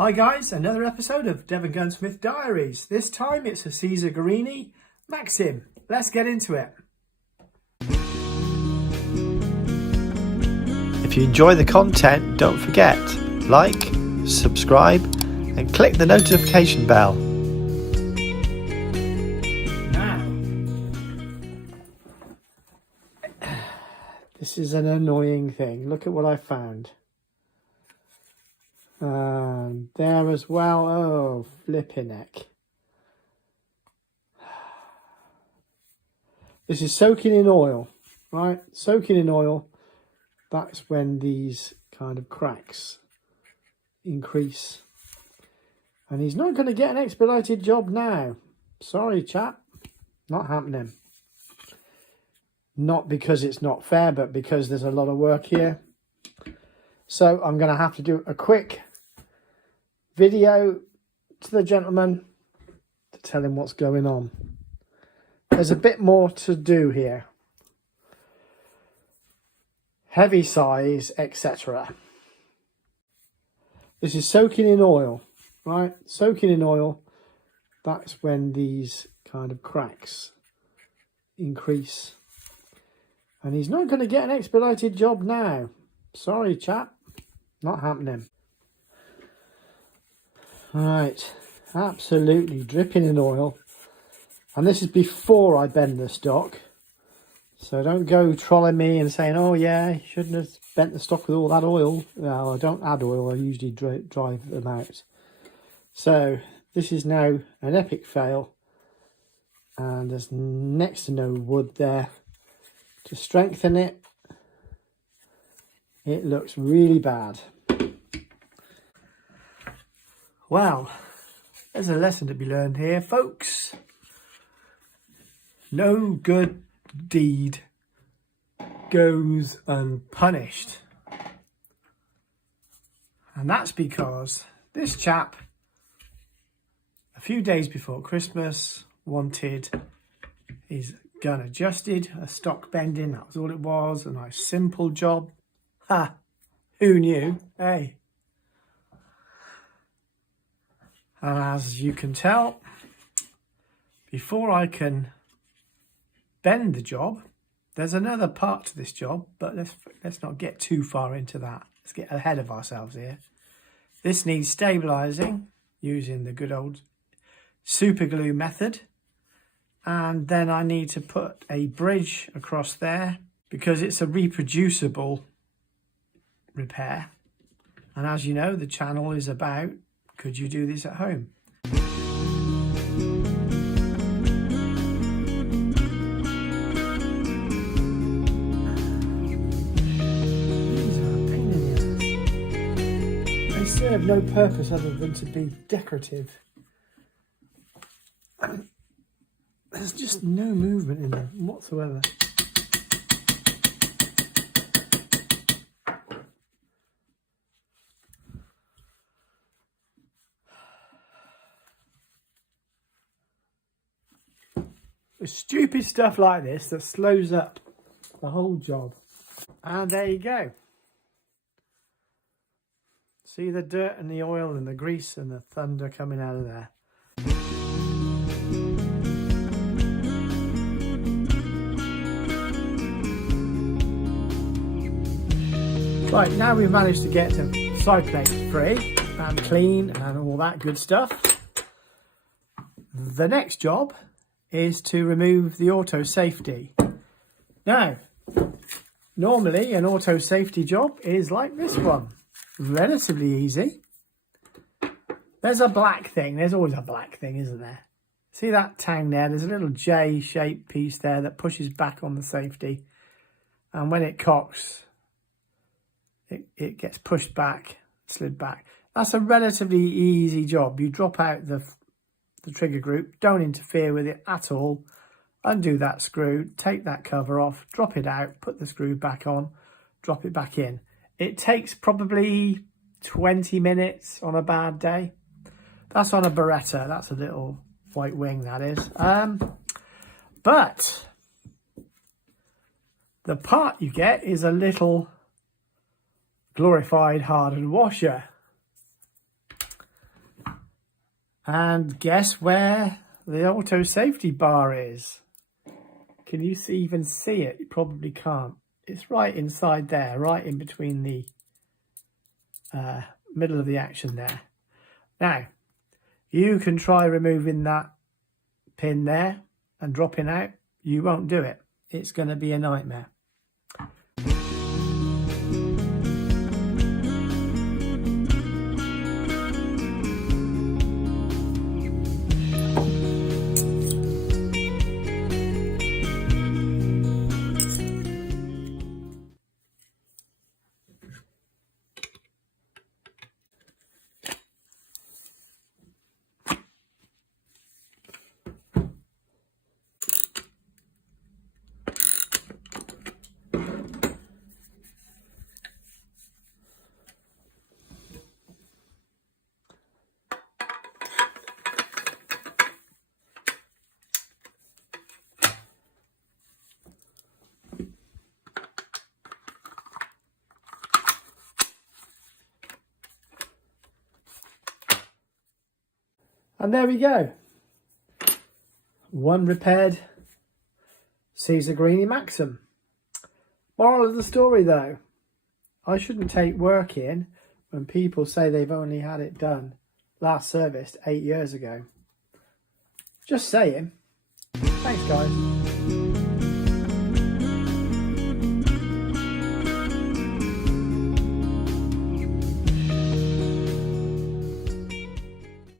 Hi guys, another episode of Devongunsmith Diaries. This time it's a Caesar Guarini Maxim. Let's get into it. If you enjoy the content, don't forget, like, subscribe and click the notification bell. Now, this is an annoying thing. Look at what I found. There as well. Oh, flipping heck. This is soaking in oil, right? Soaking in oil. That's when these kind of cracks increase. And he's not going to get an expedited job now. Sorry, chap. Not happening. Not because it's not fair, but because there's a lot of work here. So I'm going to have to do a quick video to the gentleman to tell him what's going on. There's a bit more to do here. Heavy size, etc. This is soaking in oil, right? Soaking in oil. That's when these kind of cracks increase. And he's not going to get an expedited job now. Sorry, chap. Not happening. Right, absolutely dripping in oil. And this is before I bend the stock. So don't go trolling me and saying, oh yeah, you shouldn't have bent the stock with all that oil. No, I don't add oil, I usually drive them out. So this is now an epic fail. And there's next to no wood there to strengthen it. It looks really bad. Well, there's a lesson to be learned here, folks. No good deed goes unpunished. And that's because this chap, a few days before Christmas, wanted his gun adjusted, a stock bending, that was all it was, a nice simple job. Ha! Who knew? Hey. And as you can tell, before I can bend the job, there's another part to this job, but let's not get too far into that. Let's get ahead of ourselves here. This needs stabilising using the good old super glue method. And then I need to put a bridge across there because it's a reproducible repair. And as you know, the channel is about, could you do this at home? These are a pain in the ass. They serve no purpose other than to be decorative. There's just no movement in them whatsoever. It's stupid stuff like this that slows up the whole job. And there you go. See the dirt and the oil and the grease and the thunder coming out of there. Right, now we've managed to get the side plates free and clean and all that good stuff. The next job is to remove the auto safety. Now, normally an auto safety job is like this one, relatively easy. There's a black thing, there's always a black thing, isn't there? See that tang there, there's a little J-shaped piece there that pushes back on the safety. And when it cocks, it gets pushed back, slid back. That's a relatively easy job. You drop out the trigger group, don't interfere with it at all, undo that screw, take that cover off, drop it out, put the screw back on, drop it back in. It takes probably 20 minutes on a bad day. That's on a beretta, that's a little white wing, that is. But the part you get is a little glorified hardened washer. And guess where the auto safety bar is? Can you even see it? You probably can't. It's right inside there, right in between the middle of the action there. Now, you can try removing that pin there and dropping out. You won't do it. It's going to be a nightmare. And there we go. One repaired Caesar Guarini Maxim. Moral of the story though, I shouldn't take work in when people say they've only had it done last serviced 8 years ago. Just saying. Thanks guys.